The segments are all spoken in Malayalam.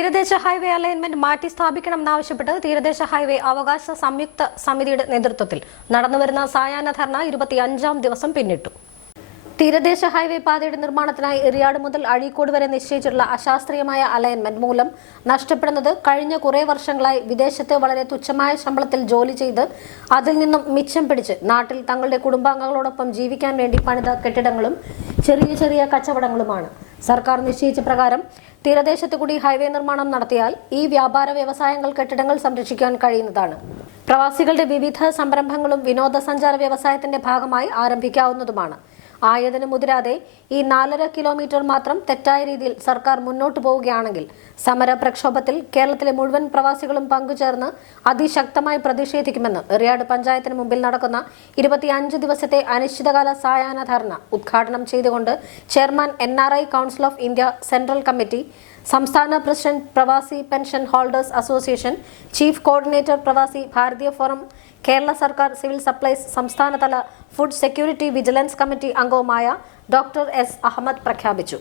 തീരദേശ ഹൈവേ അലൈൻമെന്റ് മാറ്റി സ്ഥാപിക്കണമെന്നാവശ്യപ്പെട്ട് തീരദേശ ഹൈവേ അവകാശ സംയുക്ത സമിതിയുടെ നേതൃത്വത്തിൽ. നടന്നുവരുന്ന സായാഹ്ന ധർണ ഇരുപത്തിയഞ്ചാം ദിവസം പിന്നിട്ടു. തീരദേശ ഹൈവേ പാതയുടെ നിർമ്മാണത്തിനായി എറിയാട് മുതൽ അഴീക്കോട് വരെ നിശ്ചയിച്ചിട്ടുള്ള അശാസ്ത്രീയമായ അലൈൻമെന്റ് മൂലം നഷ്ടപ്പെടുന്നത് കഴിഞ്ഞ കുറേ വർഷങ്ങളായി വിദേശത്ത് വളരെ തുച്ഛമായ ശമ്പളത്തിൽ ജോലി ചെയ്ത് അതിൽ നിന്നും മിച്ചം പിടിച്ച് നാട്ടിൽ തങ്ങളുടെ കുടുംബാംഗങ്ങളോടൊപ്പം ജീവിക്കാൻ വേണ്ടി പണിത കെട്ടിടങ്ങളും ചെറിയ ചെറിയ കച്ചവടങ്ങളുമാണ്. സർക്കാർ നിശ്ചയിച്ച പ്രകാരം തീരദേശത്ത് കൂടി ഹൈവേ നിർമ്മാണം നടത്തിയാൽ ഈ വ്യാപാര വ്യവസായങ്ങൾ കെട്ടിടങ്ങൾ സംരക്ഷിക്കാൻ കഴിയുന്നതാണ്. പ്രവാസികളുടെ വിവിധ സംരംഭങ്ങളും വിനോദസഞ്ചാര വ്യവസായത്തിന്റെ ഭാഗമായി ആരംഭിക്കാവുന്നതുമാണ്. ആയതിനു മുതിരാതെ ഈ നാലര കിലോമീറ്റർ മാത്രം തെറ്റായ രീതിയിൽ സർക്കാർ മുന്നോട്ടു പോവുകയാണെങ്കിൽ സമര പ്രക്ഷോഭത്തിൽ കേരളത്തിലെ മുഴുവൻ പ്രവാസികളും പങ്കുചേർന്ന് അതിശക്തമായി പ്രതിഷേധിക്കുമെന്ന് എറിയാട് പഞ്ചായത്തിന് മുമ്പിൽ നടക്കുന്ന ഇരുപത്തിയഞ്ച് ദിവസത്തെ അനിശ്ചിതകാല സായാഹ്ന ധർണ ഉദ്ഘാടനം ചെയ്തുകൊണ്ട് chairman N R I council of India central committee സംസ്ഥാന president Pravasi pension holders association chief coordinator Pravasi Bharatiya forum Kerala സർക്കാർ സിവിൽ സപ്ലൈസ് സംസ്ഥാനതല ഫുഡ് സെക്യൂരിറ്റി വിജിലൻസ് കമ്മിറ്റി അംഗവുമായ ഡോക്ടർ എസ് അഹമ്മദ് പ്രഖ്യാപിച്ചു.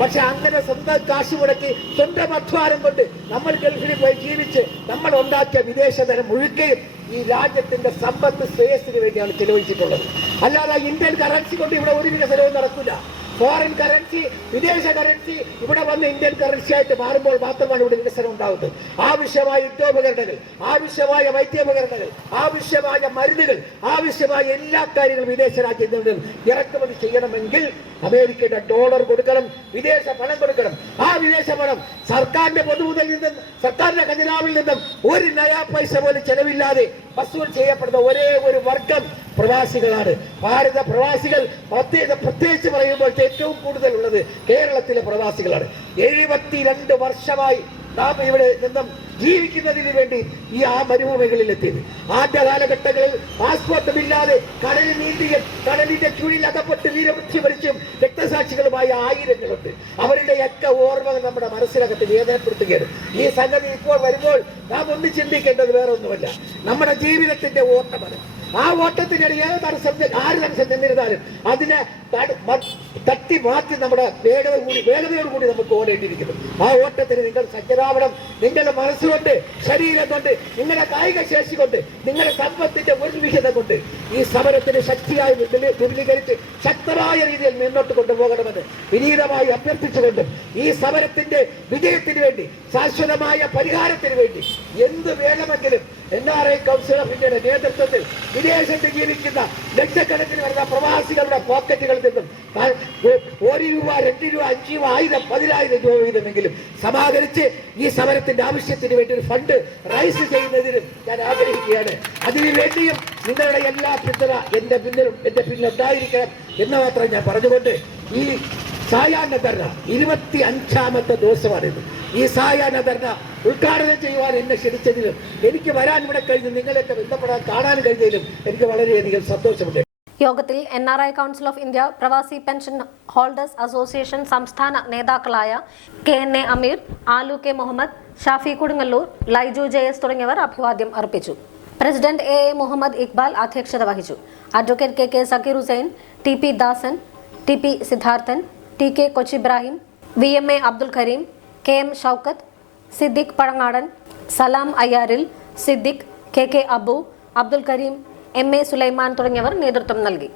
പക്ഷെ അങ്ങനെ സ്വന്തം കാശ് മുടക്കി സ്വന്തം അധ്വാനം കൊണ്ട് നമ്മൾ ഗൾഫിൽ പോയി ജീവിച്ച് നമ്മൾ ഉണ്ടാക്കിയ വിദേശ ധനം മുഴുക്കയും ഈ രാജ്യത്തിന്റെ സമ്പത്ത് ശ്രേയസിന് വേണ്ടിയാണ് ചെലവഴിച്ചിട്ടുള്ളത്. അല്ലാതെ ഇന്ത്യൻ കറൻസി കൊണ്ട് ഇവിടെ ഒരു വികസനവും നടക്കില്ല. ഫോറിൻ കറൻസി വിദേശ കറൻസി ഇവിടെ വന്ന് ഇന്ത്യൻ കറൻസി ആയിട്ട് മാറുമ്പോൾ മാത്രമാണ് ഇവിടെ വികസനം ഉണ്ടാകുന്നത് ആവശ്യമായ യുദ്ധോപകരണങ്ങൾ ആവശ്യമായ വൈദ്യോപകരണങ്ങൾ ആവശ്യമായ മരുന്നുകൾ ആവശ്യമായ എല്ലാ കാര്യങ്ങളും വിദേശ രാജ്യങ്ങളിൽ ഇറക്കുമതി ചെയ്യണമെങ്കിൽ അമേരിക്കയുടെ ഡോളർ കൊടുക്കണം വിദേശ പണം കൊടുക്കണം. ആ വിദേശ പണം സർക്കാരിന്റെ പൊതുമുതലിൽ നിന്നും സർക്കാരിന്റെ ഖജനാവിൽ നിന്നും ഒരു നയാ പൈസ പോലും ചെലവില്ലാതെ വസൂൽ ചെയ്യപ്പെടുന്ന ഒരേ ഒരു വർഗം പ്രവാസികളാണ്. ഭാരത പ്രവാസികൾ പ്രത്യേക പ്രത്യേകിച്ച് പറയുമ്പോൾ ഏറ്റവും കൂടുതൽ ഉള്ളത് കേരളത്തിലെ പ്രവാസികളാണ്. എഴുപത്തിരണ്ട് വർഷമായി നാം ഇവിടെ നിന്നും ജീവിക്കുന്നതിന് വേണ്ടി ഈ ആ മരുഭൂമികളിൽ എത്തിയത് ആദ്യ കാലഘട്ടങ്ങളിൽ ആസ്വാദമില്ലാതെ കടലിൽ നീന്തിയ കടലിന്റെ കീഴിൽ അകപ്പെട്ട് വീരമൃത്യു മരിച്ചും രക്തസാക്ഷികളുമായ ആയിരങ്ങളുണ്ട്. അവരുടെ ഒക്കെ ഓർമ്മകൾ നമ്മുടെ മനസ്സിലകത്ത് വേദനപ്പെടുത്തുകയാണ്. ഈ സംഗതി ഇപ്പോൾ വരുമ്പോൾ നാം ഒന്ന് ചിന്തിക്കേണ്ടത് വേറെ ഒന്നുമല്ല. നമ്മുടെ ജീവിതത്തിന്റെ ഓട്ടമാണ്. ആ ഓട്ടത്തിനിടെ ഏത് തടസ്സം ആര് തടസ്സം നിന്നിരുന്നാലും അതിനെ തട്ടി മാറ്റി നമ്മുടെ വേഗത കൂടി വേഗതയോട് കൂടി നമുക്ക് ഓടേണ്ടിയിരിക്കുന്നു. ആ ഓട്ടത്തിന് നിങ്ങൾ സജ്ജരാവണം. നിങ്ങളുടെ മനസ്സുകൊണ്ട് ശരീരം കൊണ്ട് നിങ്ങളുടെ കായിക ശേഷി കൊണ്ട് നിങ്ങളുടെ സമ്പത്തിന്റെ ഒരു വിഹിതം കൊണ്ട് ഈ സമരത്തിന് ശക്തിയായി വിപുലീ- വിപുലീകരിച്ച് ശക്തമായ രീതിയിൽ മുന്നോട്ട് കൊണ്ടുപോകണമെന്ന് വിനീതമായി അഭ്യർത്ഥിച്ചുകൊണ്ടും ഈ സമരത്തിന്റെ വിജയത്തിന് വേണ്ടി ശാശ്വതമായ പരിഹാരത്തിന് വേണ്ടി എന്ത് വേണമെങ്കിലും N R I council of ഇന്ത്യയുടെ നേതൃത്വത്തിൽ വിദേശത്ത് ജീവിക്കുന്ന ലക്ഷക്കണക്കിന് വരുന്ന പ്രവാസികളുടെ പോക്കറ്റുകളിൽ നിന്നും ഒരു രൂപ രണ്ട് രൂപ അഞ്ച് രൂപ ആയിരം പതിനായിരം രൂപ വീതമെങ്കിലും സമാഹരിച്ച് ഈ സമരത്തിന്റെ ആവശ്യത്തിന് വേണ്ടി ഒരു ഫണ്ട് റൈസ് ചെയ്യുന്നതിനും ഞാൻ ആഗ്രഹിക്കുകയാണ്. അതിനുവേണ്ടിയും നിങ്ങളുടെ എല്ലാ പിന്തുണ എന്റെ പിന്നിലും എന്റെ പിന്നിലുണ്ടായിരിക്കണം എന്ന് മാത്രം ഞാൻ പറഞ്ഞുകൊണ്ട് ഈ സായാഹ്ന ധർണ ഇരുപത്തി അഞ്ചാമത്തെ ദിവസമാണിത്. ഈ സായാഹ്നധർണ ഉദ്ഘാടനം ചെയ്യുവാൻ എന്നെ ക്ഷണിച്ചതിലും എനിക്ക് വരാൻ ഇവിടെ കഴിഞ്ഞ് നിങ്ങളെയൊക്കെ ബന്ധപ്പെടാൻ കാണാൻ കഴിഞ്ഞതിലും എനിക്ക് വളരെയധികം സന്തോഷമുണ്ട്. യോഗത്തിൽ N R I council of India Pravasi pension holders association സംസ്ഥാന നേതാക്കളായ K N A Ameer Alu K Muhammad Shafi Kodungallur Laiju J S തുടങ്ങിയവർ അഭിവാദ്യം അർപ്പിച്ചു. President A A Muhammad Iqbal അധ്യക്ഷത വഹിച്ചു. Advocate K K Sakkeer Hussain T P Dasan T P Siddharthan T K Kochibrahim V M A Abdul Kareem K M Shoukath Siddique Pazhangadan Salam Ayyaril Siddique K K Abu Abdul Kareem M A Sulaiman തുടങ്ങിയവർ നേതൃത്വം നൽകി.